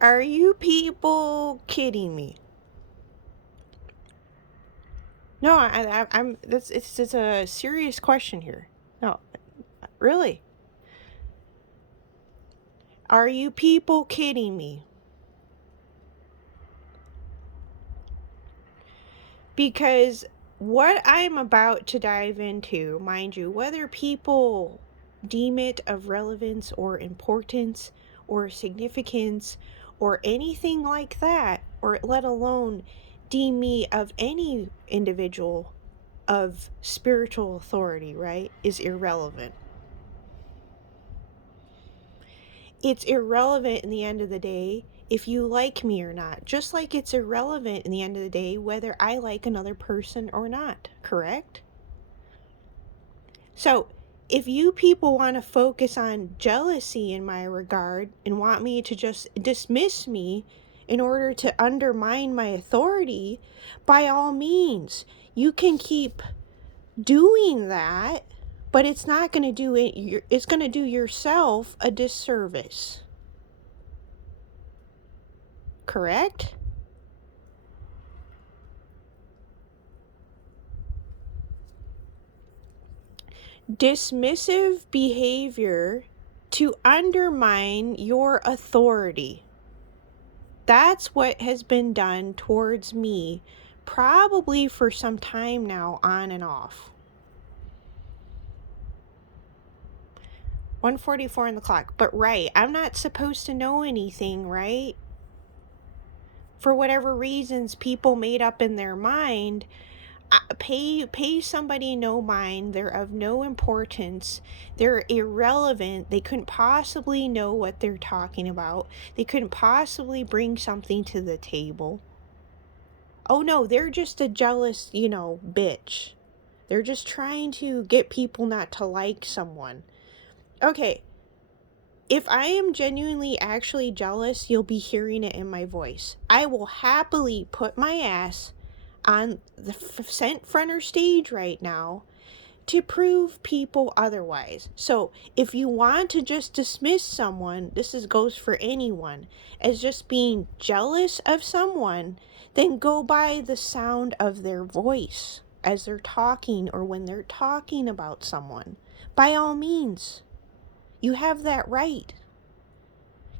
Are you people kidding me? No, I'm. It's a serious question here. No, really. Are you people kidding me? Because what I'm about to dive into, mind you, whether people deem it of relevance or importance or significance or anything like that, or let alone deem me of any individual of spiritual authority, right, is irrelevant. It's irrelevant in the end of the day if you like me or not, just like it's irrelevant in the end of the day whether I like another person or not, correct? So, if you people want to focus on jealousy in my regard and want me to just dismiss me in order to undermine my authority, by all means, you can keep doing that, but it's not going to do it. It's going to do yourself a disservice. Correct? Dismissive behavior to undermine your authority. That's what has been done towards me probably for some time now, on and off. 1:44 on the clock. But right, I'm not supposed to know anything, right? For whatever reasons people made up in their mind, pay somebody no mind. They're of no importance. They're irrelevant. They couldn't possibly know what they're talking about. They couldn't possibly bring something to the table. Oh no, they're just a jealous, bitch. They're just trying to get people not to like someone. Okay, if I am genuinely actually jealous, you'll be hearing it in my voice. I will happily put my ass on the center stage right now to prove people otherwise. So if you want to just dismiss someone, goes for anyone, as just being jealous of someone, then go by the sound of their voice as they're talking or when they're talking about someone. By all means, you have that right.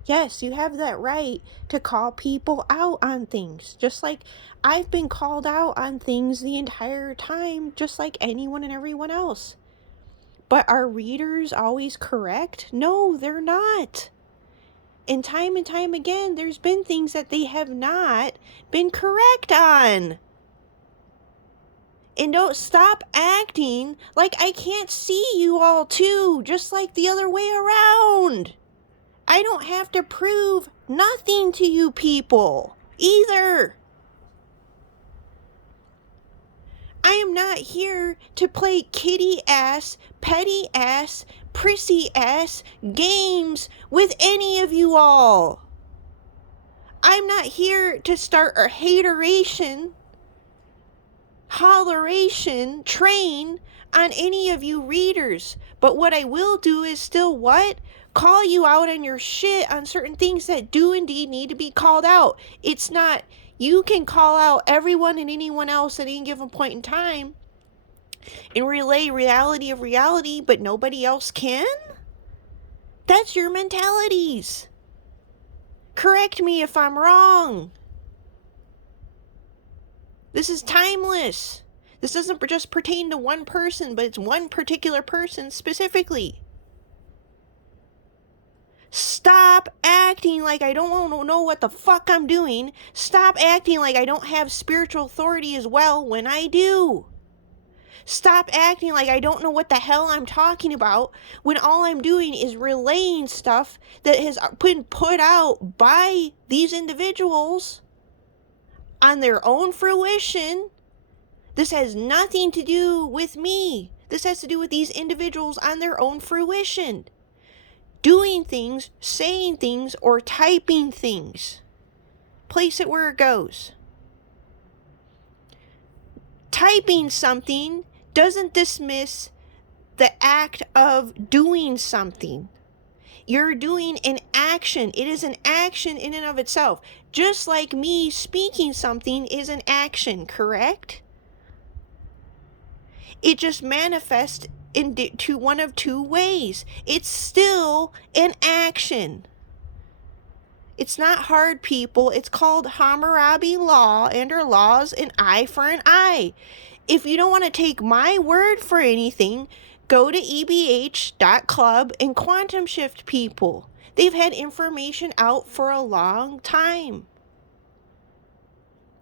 Yes, you have that right to call people out on things, just like I've been called out on things the entire time, just like anyone and everyone else. But are readers always correct? No, they're not. And time again, there's been things that they have not been correct on. And don't stop acting like I can't see you all too, just like the other way around. I don't have to prove nothing to you people either. I am not here to play kitty ass, petty ass, prissy ass games with any of you all. I'm not here to start a hateration, holleration train on any of you readers. But what I will do is still what? Call you out on your shit on certain things that do indeed need to be called out. It's not, you can call out everyone and anyone else at any given point in time and relay reality of reality, but nobody else can? That's your mentalities. Correct me if I'm wrong. This is timeless. This doesn't just pertain to one person, but it's one particular person specifically. Stop acting like I don't know what the fuck I'm doing. Stop acting like I don't have spiritual authority as well when I do. Stop acting like I don't know what the hell I'm talking about when all I'm doing is relaying stuff that has been put out by these individuals on their own fruition. This has nothing to do with me. This has to do with these individuals on their own fruition. Doing things, saying things, or typing things. Place it where it goes. Typing something doesn't dismiss the act of doing something. You're doing an action. It is an action in and of itself. Just like me speaking something is an action, correct? It just manifests into one of two ways. It's still an action. It's not hard, people. It's called Hammurabi law, and our laws an eye for an eye. If you don't want to take my word for anything, go to ebh.club and quantum shift people. They've had information out for a long time.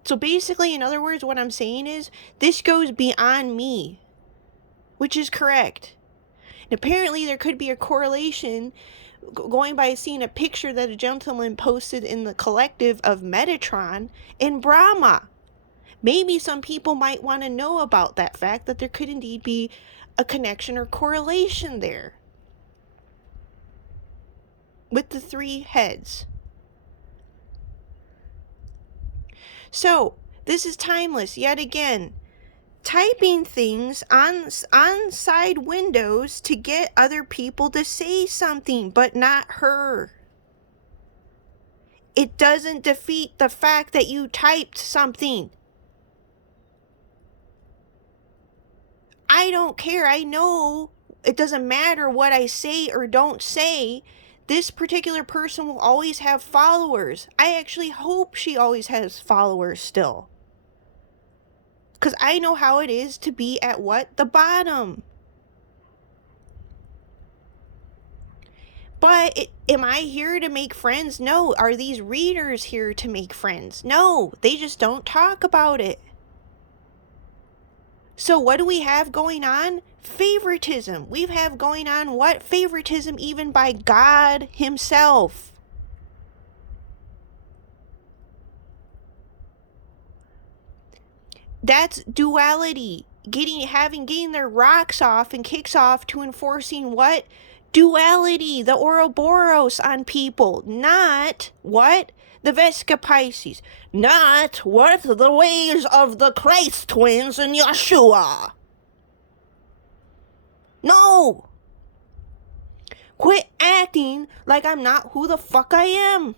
So basically, in other words, what I'm saying is, this goes beyond me, which is correct. And apparently there could be a correlation going by seeing a picture that a gentleman posted in the collective of Metatron and Brahma. Maybe some people might want to know about that fact, that there could indeed be a connection or correlation there with the three heads. So, this is timeless yet again. Typing things on side windows to get other people to say something, but not her. It doesn't defeat the fact that you typed something. I don't care. I know it doesn't matter what I say or don't say. This particular person will always have followers. I actually hope she always has followers still. Because I know how it is to be at what? The bottom. But am I here to make friends? No. Are these readers here to make friends? No. They just don't talk about it. So what do we have going on? Favoritism. We have going on what? Favoritism even by God himself. That's duality. Getting their rocks off and kicks off to enforcing what? Duality, the Ouroboros on people, not what? The Vesca Pisces, not what? The ways of the Christ twins and Yeshua. No! Quit acting like I'm not who the fuck I am.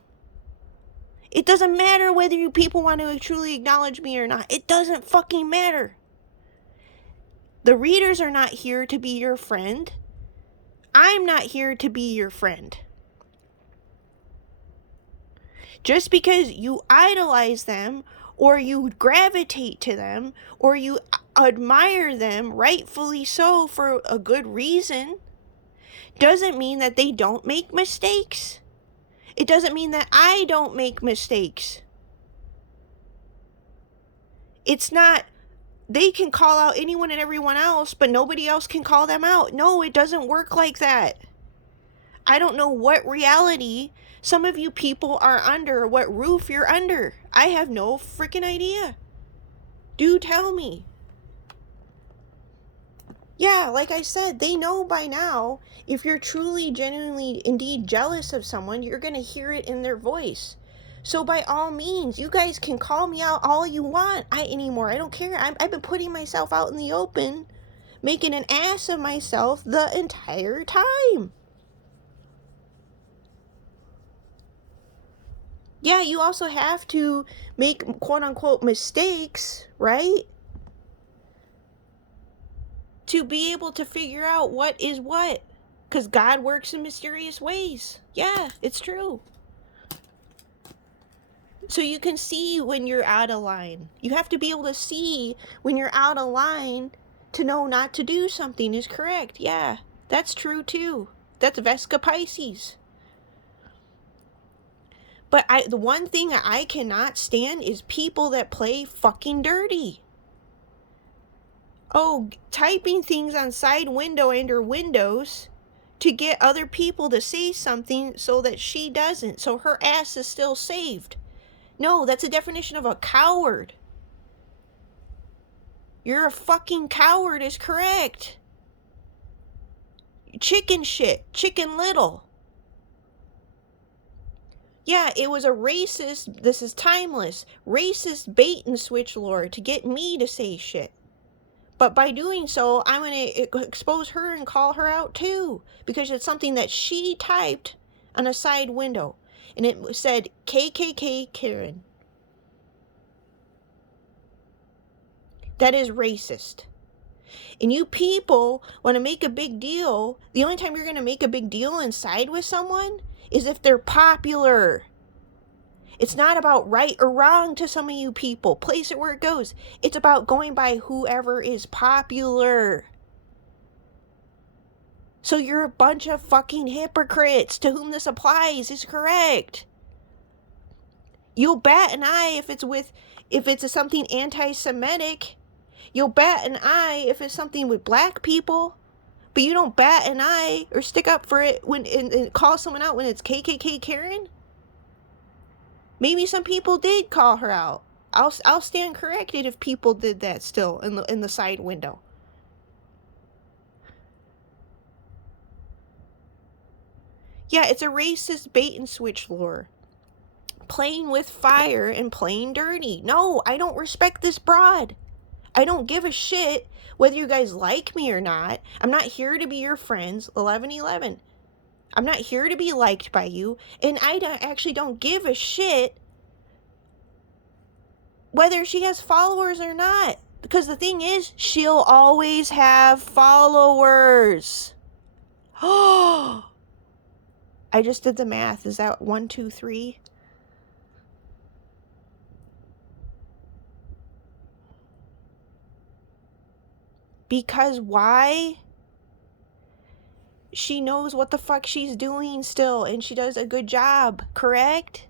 It doesn't matter whether you people want to truly acknowledge me or not. It doesn't fucking matter. The readers are not here to be your friend. I'm not here to be your friend. Just because you idolize them, or you gravitate to them, or you admire them, rightfully so, for a good reason, doesn't mean that they don't make mistakes. It doesn't mean that I don't make mistakes. It's not, they can call out anyone and everyone else, but nobody else can call them out. No, it doesn't work like that. I don't know what reality some of you people are under, what roof you're under. I have no freaking idea. Do tell me. Yeah, like I said, they know by now, if you're truly, genuinely, indeed jealous of someone, you're going to hear it in their voice. So by all means, you guys can call me out all you want anymore. I don't care. I've been putting myself out in the open, making an ass of myself the entire time. Yeah, you also have to make quote-unquote mistakes, right? To be able to figure out what is what. Because God works in mysterious ways. Yeah, it's true. So you can see when you're out of line. You have to be able to see when you're out of line to know not to do something is correct. Yeah, that's true too. That's Vesca Pisces. But the one thing that I cannot stand is people that play fucking dirty. Oh, typing things on side window and/or windows to get other people to say something so that she doesn't, so her ass is still saved. No, that's a definition of a coward. You're a fucking coward is correct. Chicken shit, Chicken Little. Yeah, it was a racist, this is timeless, racist bait and switch lure to get me to say shit. But by doing so, I'm going to expose her and call her out too, because it's something that she typed on a side window, and it said KKK Karen. That is racist. And you people want to make a big deal. The only time you're going to make a big deal and side with someone is if they're popular. It's not about right or wrong to some of you people. Place it where it goes. It's about going by whoever is popular. So you're a bunch of fucking hypocrites. To whom this applies is correct. You'll bat an eye if it's something anti-Semitic. You'll bat an eye if it's something with black people. But you don't bat an eye or stick up for it when and call someone out when it's KKK Karen. Maybe some people did call her out. I'll stand corrected if people did that still in the side window. Yeah, it's a racist bait and switch lure. Playing with fire and playing dirty. No, I don't respect this broad. I don't give a shit whether you guys like me or not. I'm not here to be your friends. 1111. I'm not here to be liked by you. And I actually don't give a shit whether she has followers or not. Because the thing is, she'll always have followers. Oh, I just did the math. Is that 1, 2, 3? Because why? She knows what the fuck she's doing still, and she does a good job, correct?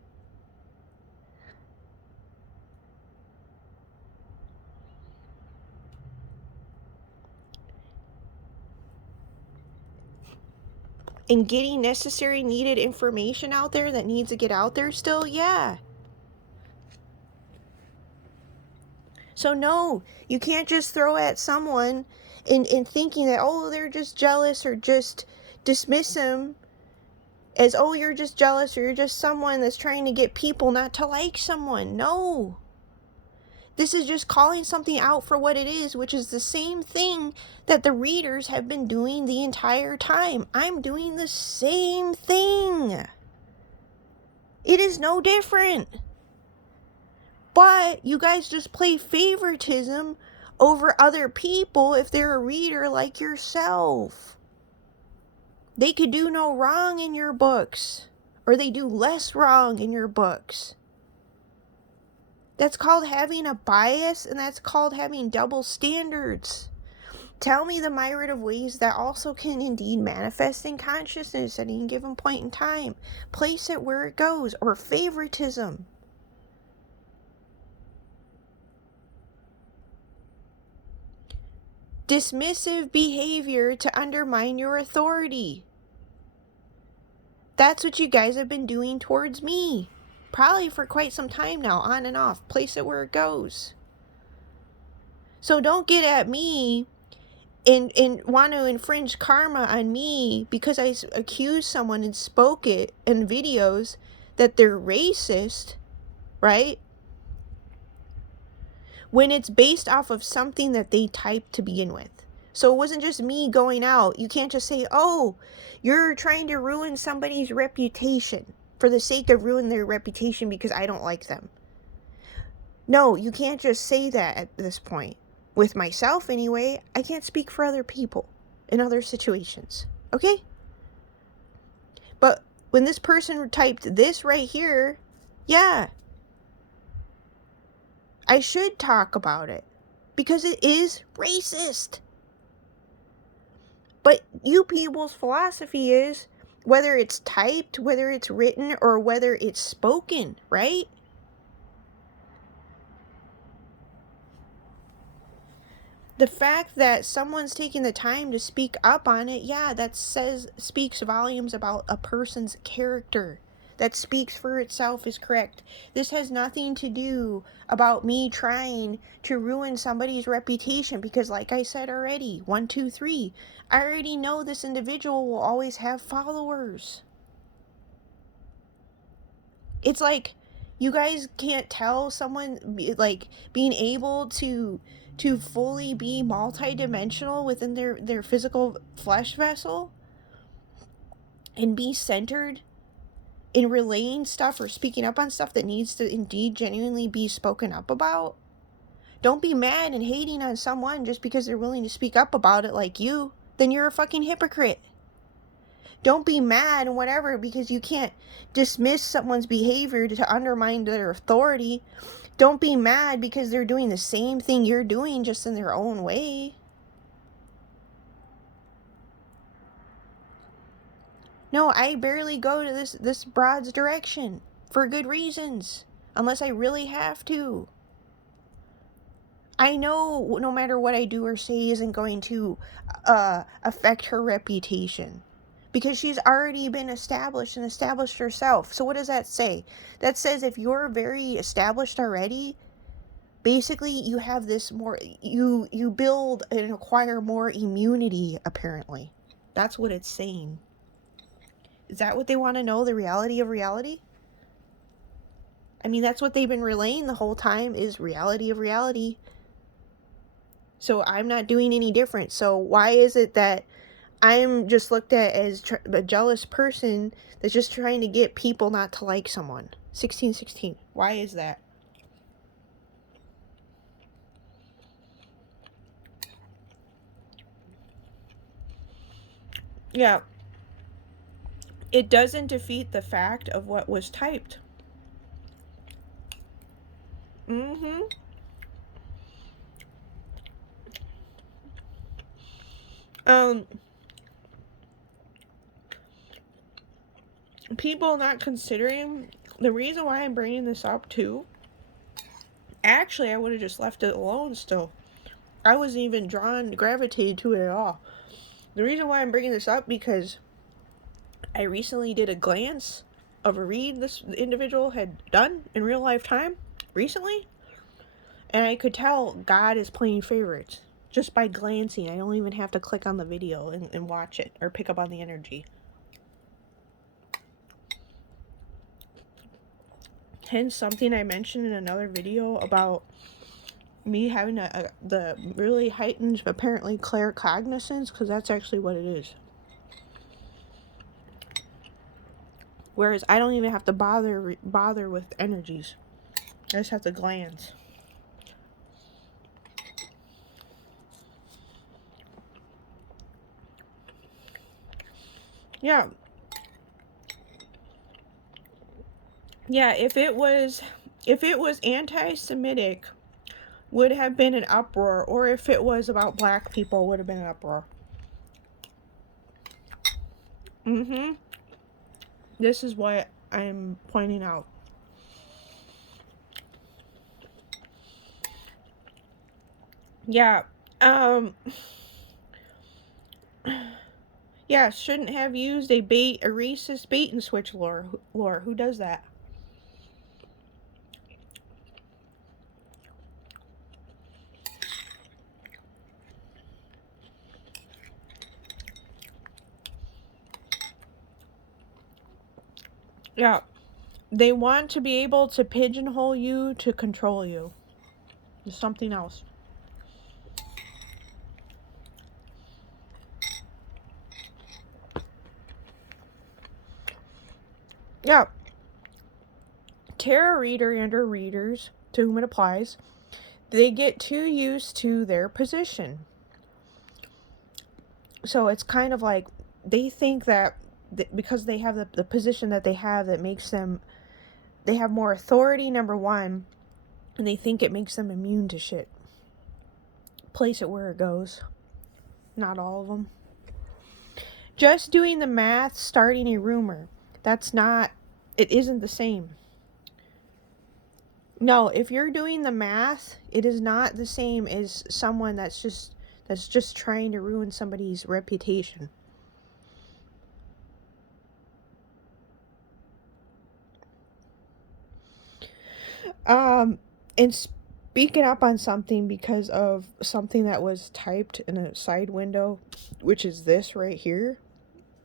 And getting necessary needed information out there that needs to get out there still, yeah. So no, you can't just throw at someone in thinking that, oh, they're just jealous, or just dismiss them as, oh, you're just jealous, or you're just someone that's trying to get people not to like someone. No. This is just calling something out for what it is, which is the same thing that the readers have been doing the entire time. I'm doing the same thing. It is no different. But you guys just play favoritism over other people if they're a reader like yourself. They could do no wrong in your books, or they do less wrong in your books. That's called having a bias, and that's called having double standards. Tell me the myriad of ways that also can indeed manifest in consciousness at any given point in time. Place it where it goes, or favoritism. Dismissive behavior to undermine your authority. That's what you guys have been doing towards me. Probably for quite some time now, on and off. Place it where it goes. So don't get at me and want to infringe karma on me because I accused someone and spoke it in videos that they're racist, right? When it's based off of something that they typed to begin with. So it wasn't just me going out. You can't just say, oh, you're trying to ruin somebody's reputation for the sake of ruining their reputation because I don't like them. No, you can't just say that at this point. With myself, anyway, I can't speak for other people in other situations. Okay? But when this person typed this right here, yeah, I should talk about it because it is racist. But you people's philosophy is whether it's typed, whether it's written, or whether it's spoken, right? The fact that someone's taking the time to speak up on it, yeah, that speaks volumes about a person's character. That speaks for itself is correct. This has nothing to do about me trying to ruin somebody's reputation because, like I said already, 1, 2, 3, I already know this individual will always have followers. It's like you guys can't tell someone, like, being able to to fully be multidimensional within their physical flesh vessel and be centered in relaying stuff or speaking up on stuff that needs to indeed genuinely be spoken up about. Don't be mad and hating on someone just because they're willing to speak up about it like you. Then you're a fucking hypocrite. Don't be mad and whatever because you can't dismiss someone's behavior to undermine their authority. Don't be mad because they're doing the same thing you're doing just in their own way. No, I barely go to this broad's direction for good reasons, unless I really have to. I know no matter what I do or say isn't going to affect her reputation because she's already been established and established herself. So what does that say? That says if you're very established already, basically you have this more, you build and acquire more immunity, apparently. That's what it's saying. Is that what they want to know, the reality of reality? I mean, that's what they've been relaying the whole time, is reality of reality. So I'm not doing any different. So why is it that I'm just looked at as a jealous person that's just trying to get people not to like someone? 1616. Why is that? Yeah. It doesn't defeat the fact of what was typed. Mm-hmm. People not considering, the reason why I'm bringing this up too, actually I would have just left it alone still. I wasn't even gravitated to it at all. The reason why I'm bringing this up because I recently did a glance of a read this individual had done in real life time recently, and I could tell God is playing favorites just by glancing. I don't even have to click on the video and watch it or pick up on the energy. Hence something I mentioned in another video about me having the really heightened, apparently claircognizance, because that's actually what it is. Whereas I don't even have to bother with energies. I just have to glance. Yeah. Yeah, if it was anti-Semitic, would have been an uproar, or if it was about black people, would have been an uproar. Mm-hmm. This is what I'm pointing out. Yeah. Yeah, shouldn't have used a racist bait and switch lore. Who does that? Yeah. They want to be able to pigeonhole you to control you. There's something else. Yeah. Tarot reader and or readers, to whom it applies, they get too used to their position. So it's kind of like they think that because they have the position that they have, that makes them, they have more authority, number one, and they think it makes them immune to shit. Place it where it goes. Not all of them. Just doing the math, starting a rumor, that's not, it isn't the same. No, if you're doing the math, it is not the same as someone that's just trying to ruin somebody's reputation. And speaking up on something because of something that was typed in a side window, which is this right here.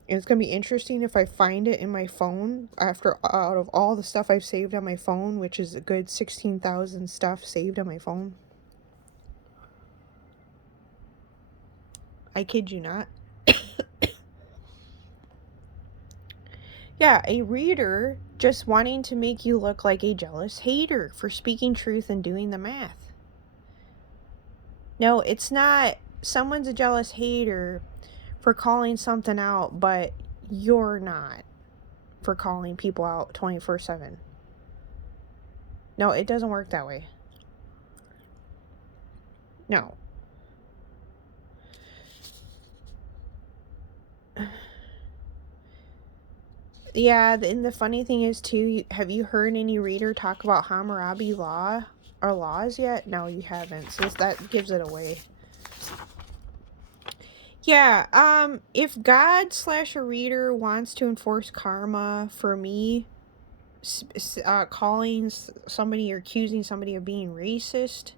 And it's going to be interesting if I find it in my phone after out of all the stuff I've saved on my phone, which is a good 16,000 stuff saved on my phone. I kid you not. Yeah, a reader just wanting to make you look like a jealous hater for speaking truth and doing the math. No, it's not someone's a jealous hater for calling something out, but you're not for calling people out 24/7. No, it doesn't work that way. No. Yeah, and the funny thing is too, have you heard any reader talk about Hammurabi law or laws yet? No, you haven't. So that gives it away. Yeah, if God / a reader wants to enforce karma for me, calling somebody or accusing somebody of being racist,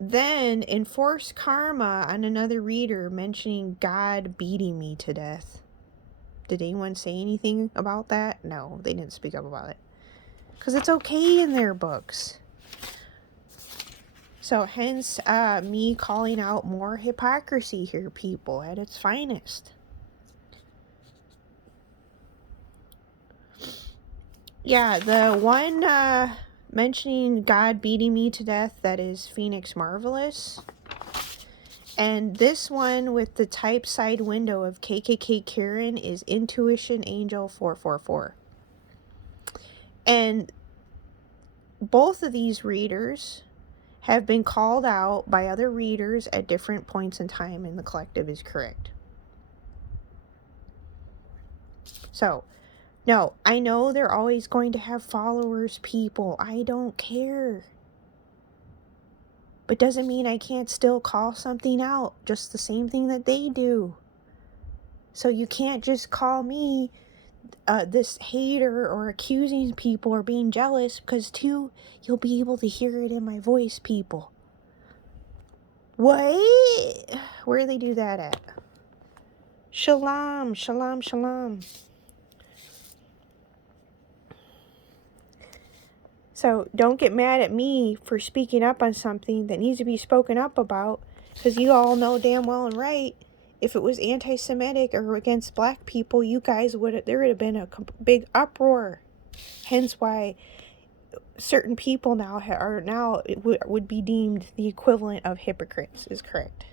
then enforce karma on another reader mentioning God beating me to death. Did anyone say anything about that? No, they didn't speak up about it. Because it's okay in their books. So hence me calling out more hypocrisy here, people, at its finest. Yeah, the one mentioning God beating me to death, that is Phoenix Marvelous. And this one with the type side window of KKK Karen is Intuition Angel 444. And both of these readers have been called out by other readers at different points in time, and the collective is correct. So, no, I know they're always going to have followers, people. I don't care. But doesn't mean I can't still call something out, just the same thing that they do. So you can't just call me this hater or accusing people or being jealous, because too, you'll be able to hear it in my voice, people. What? Where do they do that at? Shalom, shalom, shalom. So don't get mad at me for speaking up on something that needs to be spoken up about, because you all know damn well and right, if it was anti-Semitic or against black people, there would have been a big uproar. Hence why certain people now would be deemed the equivalent of hypocrites, is correct.